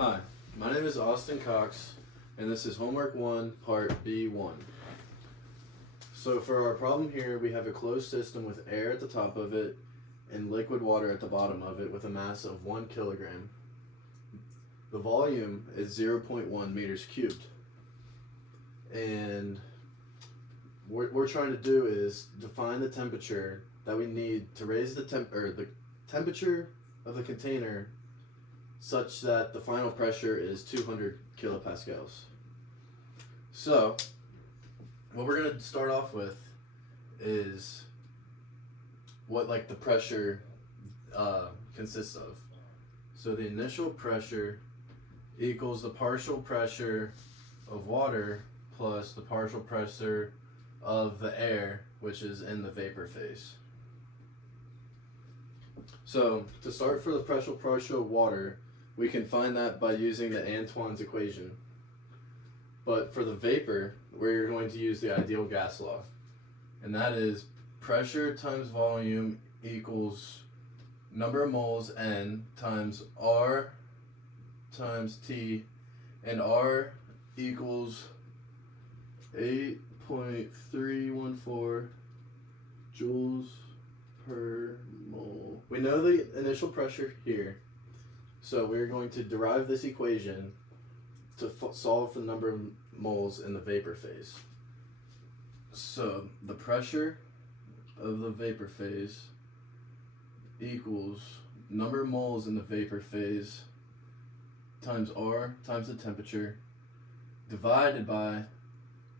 Hi, my name is Austin Cox, and this is Homework 1, Part B1. So for our problem here, we have a closed system with air at the top of it and liquid water at the bottom of it with a mass of 1 kilogram. The volume is 0.1 meters cubed. And what we're trying to do is define the temperature that we need to raise the temperature of the container such that the final pressure is 200 kilopascals. So, what we're going to start off with is what the pressure consists of. So the initial pressure equals the partial pressure of water plus the partial pressure of the air, which is in the vapor phase. So to start for the partial pressure of water, we can find that by using the Antoine's equation. But for the vapor, we're going to use the ideal gas law. And that is pressure times volume equals number of moles N times R times T, and R equals 8.314 joules per mole. We know the initial pressure here, so we're going to derive this equation to solve for the number of moles in the vapor phase. So the pressure of the vapor phase equals number of moles in the vapor phase times R times the temperature divided by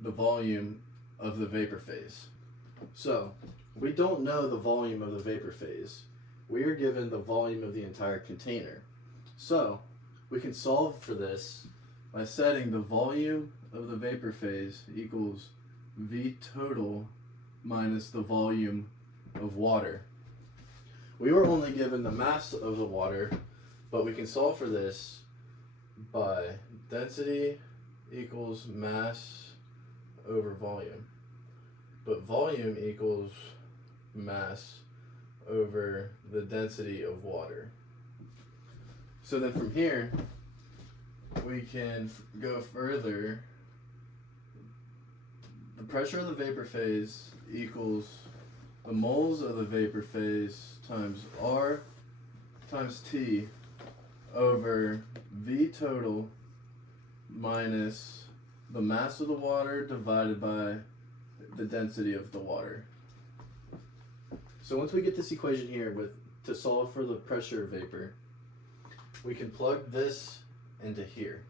the volume of the vapor phase. So we don't know the volume of the vapor phase. We are given the volume of the entire container. So we can solve for this by setting the volume of the vapor phase equals V total minus the volume of water. We were only given the mass of the water, but we can solve for this by density equals mass over volume. But volume equals mass over the density of water. So then from here, we can go further. The pressure of the vapor phase equals the moles of the vapor phase times R times T over V total minus the mass of the water divided by the density of the water. So once we get this equation here to solve for the pressure of vapor, we can plug this into here.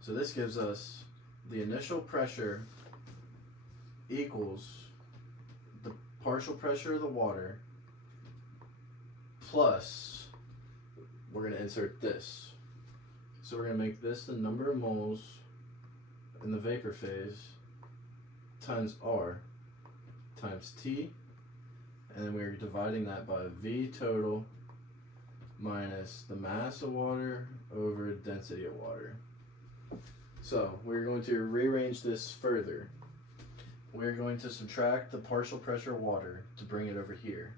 So this gives us the initial pressure equals the partial pressure of the water plus, we're going to insert this. So we're going to make this the number of moles in the vapor phase times R times T, and then we're dividing that by V total minus the mass of water over density of water. So we're going to rearrange this further. We're going to subtract the partial pressure of water to bring it over here,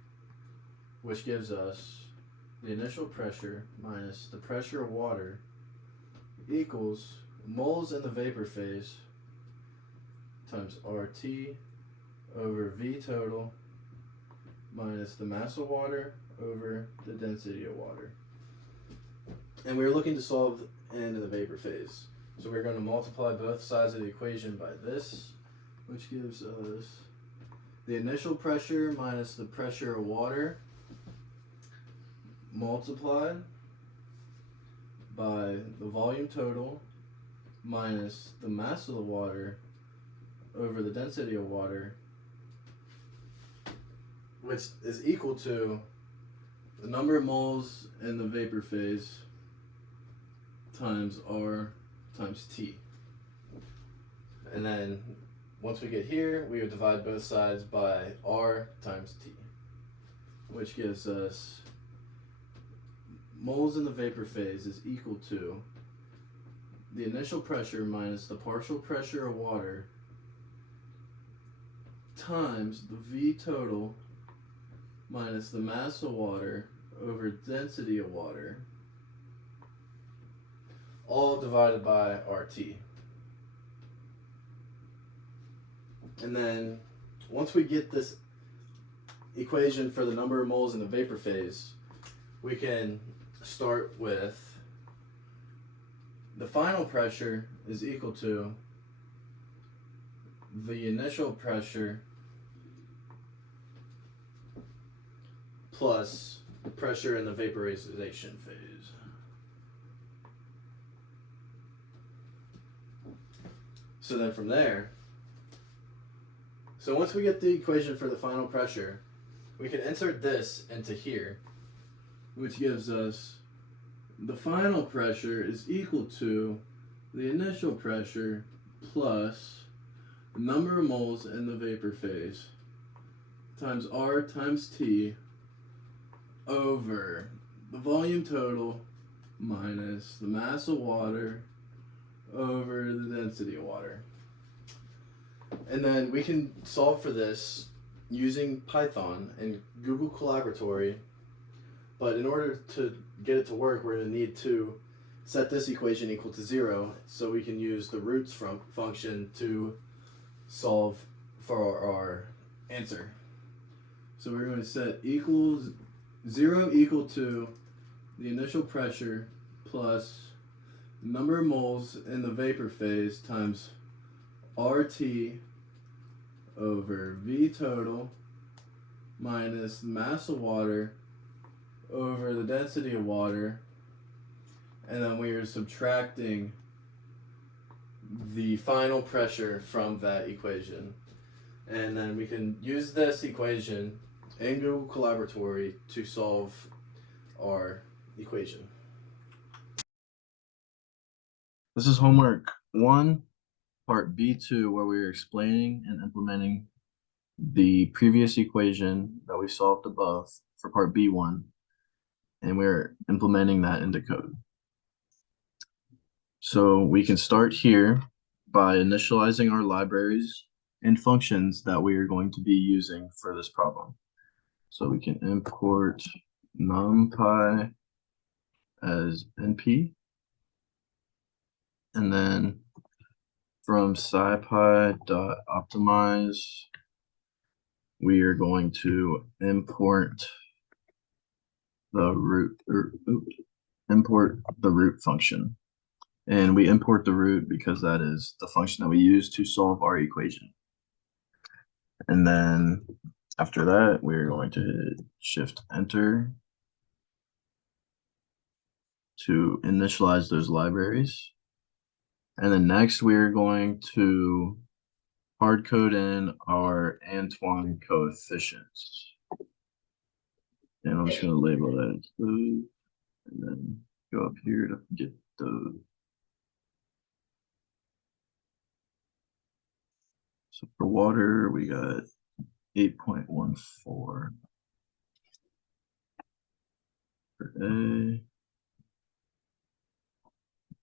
which gives us the initial pressure minus the pressure of water equals moles in the vapor phase times RT over V total minus the mass of water over the density of water. And we're looking to solve in the vapor phase. So we're going to multiply both sides of the equation by this, which gives us the initial pressure minus the pressure of water multiplied by the volume total minus the mass of the water over the density of water, which is equal to the number of moles in the vapor phase times R times T. And then once we get here, we would divide both sides by R times T, which gives us moles in the vapor phase is equal to the initial pressure minus the partial pressure of water times the V total minus the mass of water over density of water all divided by RT. And then once we get this equation for the number of moles in the vapor phase, we can start with the final pressure is equal to the initial pressure plus the pressure in the vaporization phase. So then from there, so once we get the equation for the final pressure, we can insert this into here, which gives us the final pressure is equal to the initial pressure plus the number of moles in the vapor phase times R times T over the volume total minus the mass of water over the density of water. And then we can solve for this using Python and Google Colaboratory. But in order to get it to work, we're going to need to set this equation equal to 0 so we can use the roots function to solve for our answer. So we're going to set equals 0 equal to the initial pressure plus number of moles in the vapor phase times RT over V total minus the mass of water over the density of water, and then we are subtracting the final pressure from that equation. And then we can use this equation in Google Colaboratory to solve our equation. This is homework 1, part B2, where we are explaining and implementing the previous equation that we solved above for part B1, and we're implementing that into code. So we can start here by initializing our libraries and functions that we are going to be using for this problem. So we can import numpy as np, and then from scipy.optimize, we are going to import the root function. And we import the root because that is the function that we use to solve our equation. And then after that, we're going to hit Shift Enter to initialize those libraries. And then next, we're going to hard code in our Antoine coefficients. And I'm just going to label that as those, and then go up here to get those. So for water, we got 8.14 for A, and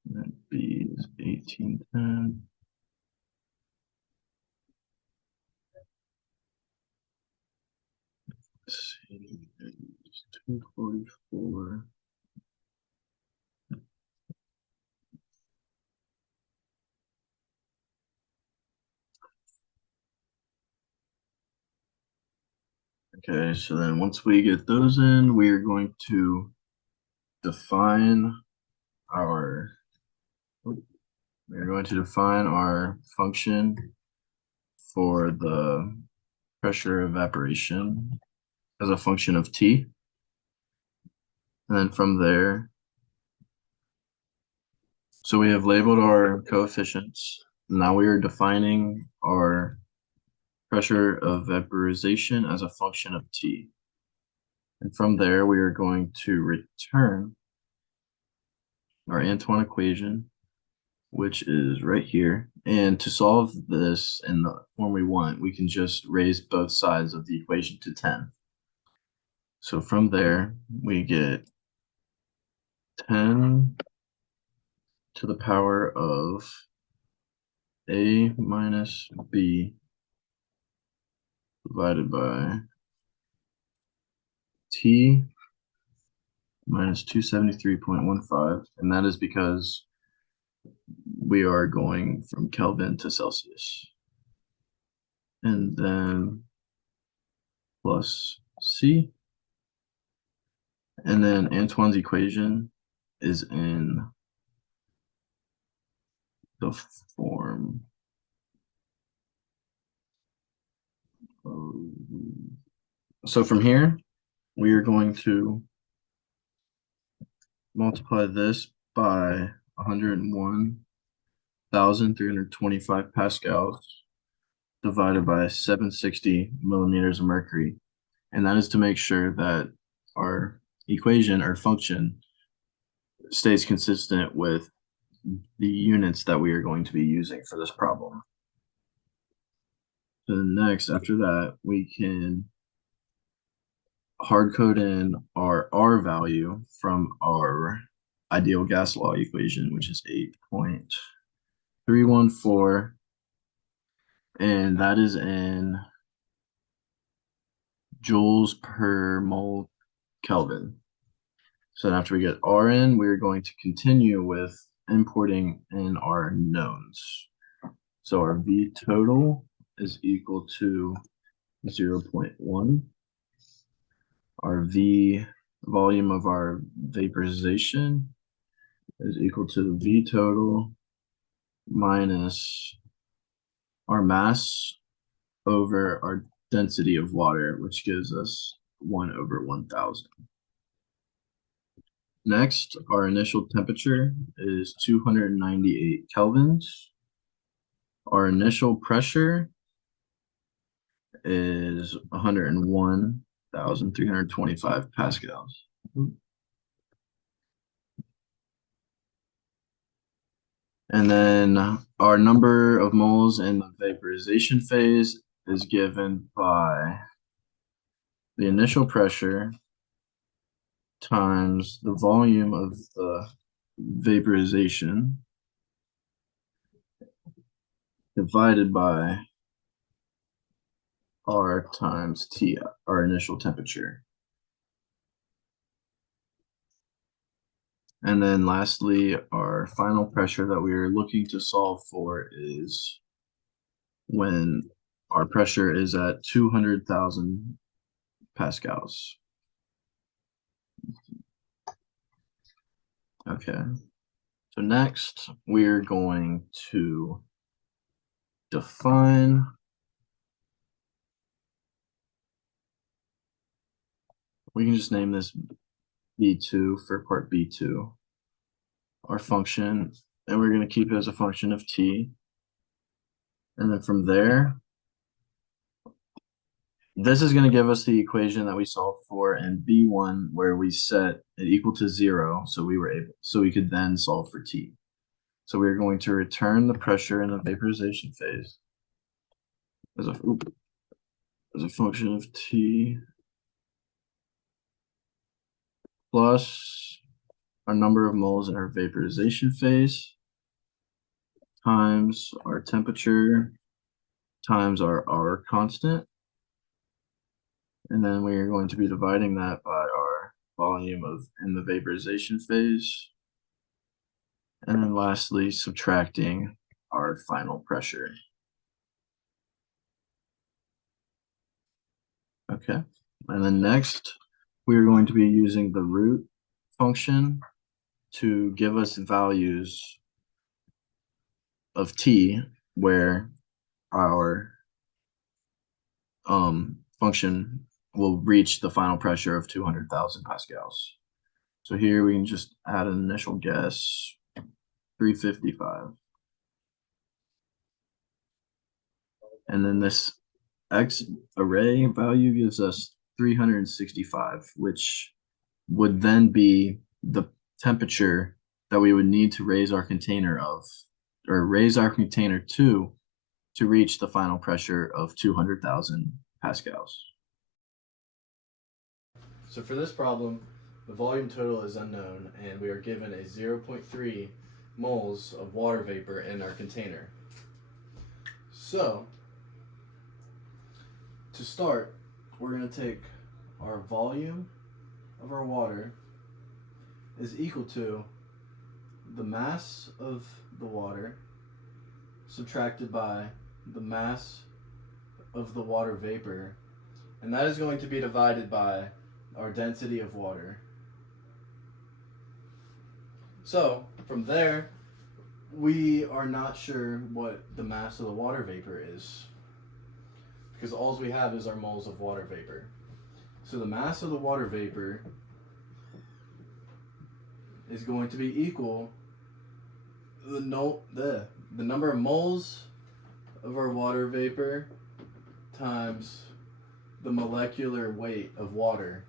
then B is 1810. C is 244. Okay, so then once we get those in, we are going to define our function for the pressure evaporation as a function of T. And then from there, so we have labeled our coefficients. Now we are defining our pressure of vaporization as a function of T. And from there, we are going to return our Antoine equation, which is right here. And to solve this in the form we want, we can just raise both sides of the equation to 10. So from there, we get 10 to the power of A minus B divided by T minus 273.15, and that is because we are going from Kelvin to Celsius. And then plus C. And then Antoine's equation is in the form of, so from here, we are going to multiply this by 101,325 pascals divided by 760 millimeters of mercury. And that is to make sure that our equation or function stays consistent with the units that we are going to be using for this problem. So next, after that, we can hard code in our R value from our ideal gas law equation, which is 8.314, and that is in joules per mole Kelvin. So after we get R in, we're going to continue with importing in our knowns. So our V total is equal to 0.1. Our V volume of our vaporization is equal to V total minus our mass over our density of water, which gives us 1/1000. Next, our initial temperature is 298 kelvins. Our initial pressure is 101,325 pascals. And then our number of moles in the vaporization phase is given by the initial pressure times the volume of the vaporization divided by R times T, our initial temperature. And then lastly, our final pressure that we are looking to solve for is when our pressure is at 200,000 pascals. Okay, so next we're going to define we can just name this B2 for part B2, our function, and we're going to keep it as a function of t. And then from there, this is going to give us the equation that we solved for in B1, where we set it equal to 0, so we could then solve for t. So we're going to return the pressure in the vaporization phase as a function of t plus our number of moles in our vaporization phase times our temperature times our R constant. And then we are going to be dividing that by our volume in the vaporization phase. And then lastly, subtracting our final pressure. Okay, and then next, we are going to be using the root function to give us values of t where our function will reach the final pressure of 200,000 pascals. So here we can just add an initial guess, 355. And then this X array value gives us 365, which would then be the temperature that we would need to raise our container to reach the final pressure of 200,000 pascals. So for this problem, the volume total is unknown, and we are given a 0.3 moles of water vapor in our container. So, to start, we're going to take our volume of our water is equal to the mass of the water subtracted by the mass of the water vapor, and that is going to be divided by our density of water. So, from there, we are not sure what the mass of the water vapor is, because all we have is our moles of water vapor. So the mass of the water vapor is going to be equal the number of moles of our water vapor times the molecular weight of water,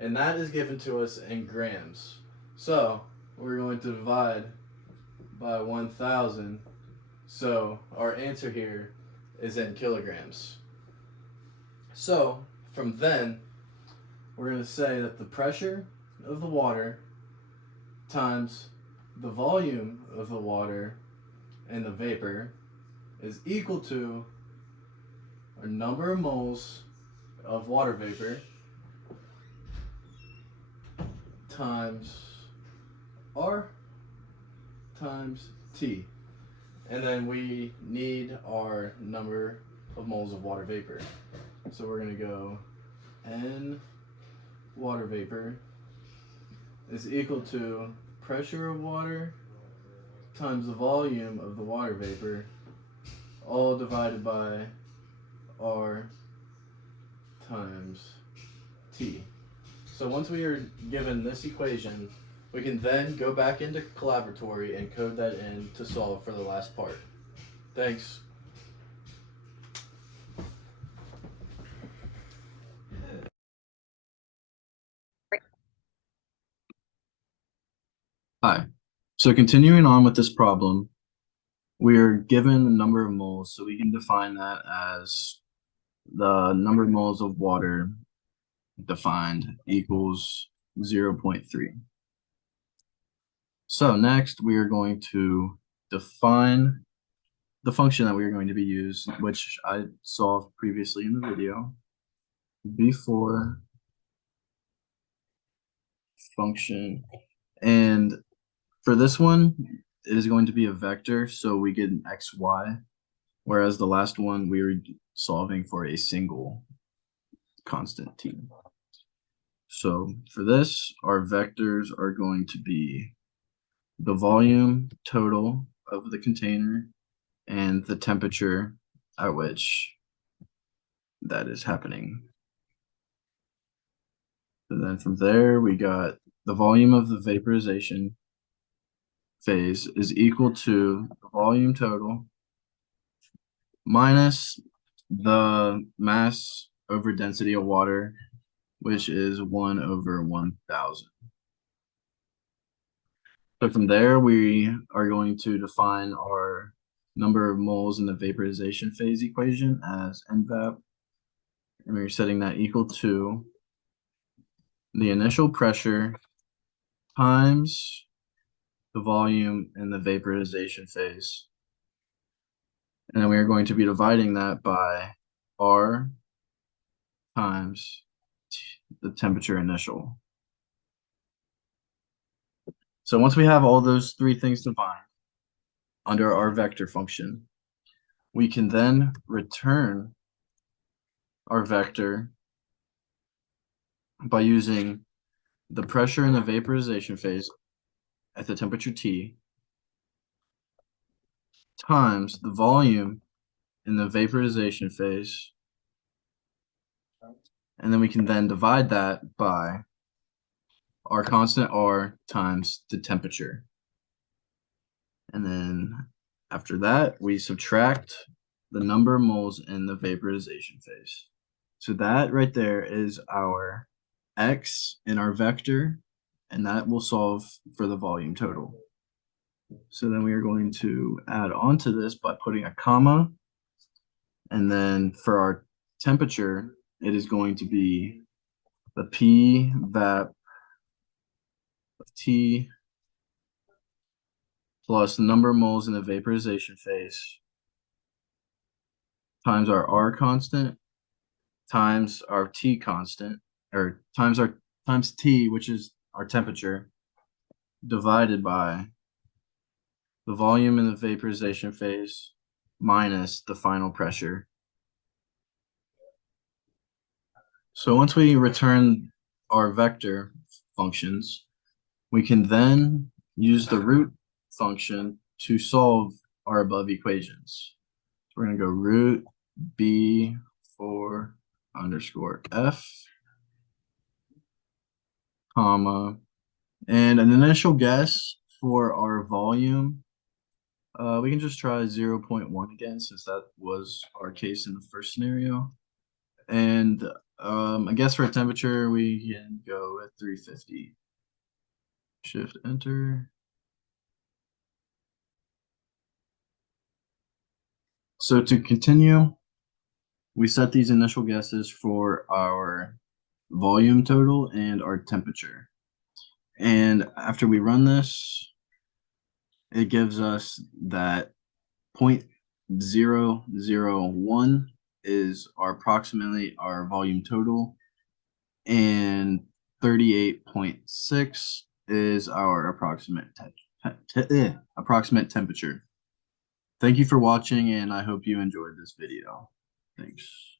and that is given to us in grams. So we're going to divide by 1,000, so our answer here is in kilograms. So from then, we're going to say that the pressure of the water times the volume of the water and the vapor is equal to a number of moles of water vapor times R times T. And then we need our number of moles of water vapor. So we're going to go N water vapor is equal to pressure of water times the volume of the water vapor, all divided by R times T. So once we are given this equation, we can then go back into Colaboratory and code that in to solve for the last part. Thanks. Hi. So continuing on with this problem, we are given the number of moles, so we can define that as the number of moles of water defined equals 0.3. So next we are going to define the function that we are going to be used, which I solved previously in the video. Before function, and for this one, it is going to be a vector, so we get an xy, whereas the last one we were solving for a single constant t. So for this, our vectors are going to be the volume total of the container and the temperature at which that is happening. And then from there, we got the volume of the vaporization phase is equal to the volume total minus the mass over density of water, which is 1/1000. So from there, we are going to define our number of moles in the vaporization phase equation as NVAP, and we're setting that equal to the initial pressure times the volume in the vaporization phase. And then we are going to be dividing that by R times the temperature initial. So once we have all those three things defined under our vector function, we can then return our vector by using the pressure in the vaporization phase at the temperature T times the volume in the vaporization phase, and then we can then divide that by our constant R times the temperature. And then after that, we subtract the number of moles in the vaporization phase. So that right there is our X in our vector, and that will solve for the volume total. So then we are going to add on to this by putting a comma, and then for our temperature, it is going to be the P vap of T plus the number of moles in the vaporization phase times our R constant times our T constant, or times T, which is our temperature, divided by the volume in the vaporization phase minus the final pressure. So once we return our vector functions, we can then use the root function to solve our above equations. So we're going to go root b4 underscore f, comma, and an initial guess for our volume. We can just try 0.1 again, since that was our case in the first scenario. And I guess for a temperature, we can go at 350. Shift enter. So to continue, we set these initial guesses for our volume total and our temperature. And after we run this, it gives us that 0.001 is approximately our volume total, and 38.6 is our approximate temperature. Thank you for watching, and I hope you enjoyed this video. Thanks.